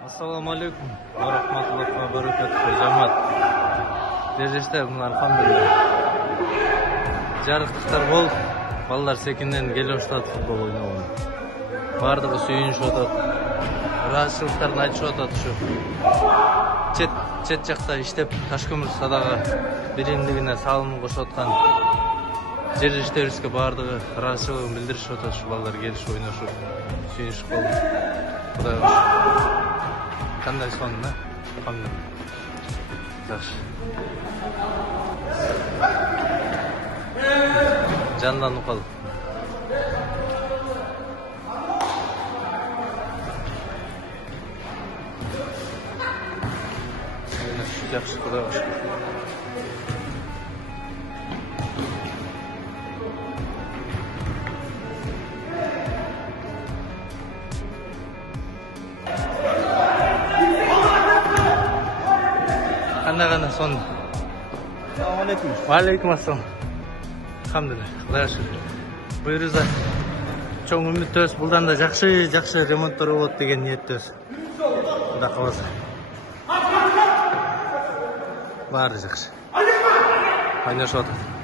Assalamu alaikum wa rahmatullahi wa barakatuh. Jamat. Dejeste bunlar alhamdulillah. Жарыктыктар болуп, балдар секинден келе баштады футбол ойногону. Бардыгы сүйүнүшүп атат. Ыраазычылыктарын айтышып атат ушу. Чет жакта иштеп, Ташкөмүр садага биримдигине салым кошуп аткан жер иштебибизге бардыгы ыраазычылыгын билдиришип атат. Ушу балдар келишип ойношуп, сүйүнүшүп болду. Кудайга шүкүр. Кандай сонун, алхамдулилlah. Жакшы. Жанданып калып. Жакшы, Кудайга шүкүр. Кандай сон. Assalamu alaikum. Ва алейкум ассалам. Alhamdulillah. Кудайга шүкүр. Буйруза чоң үмүттөбүз. Булдан да жакшы ремонттор болот деген ниеттебиз. Кудай кааласа. Баары жакшы. Ойношуп атат.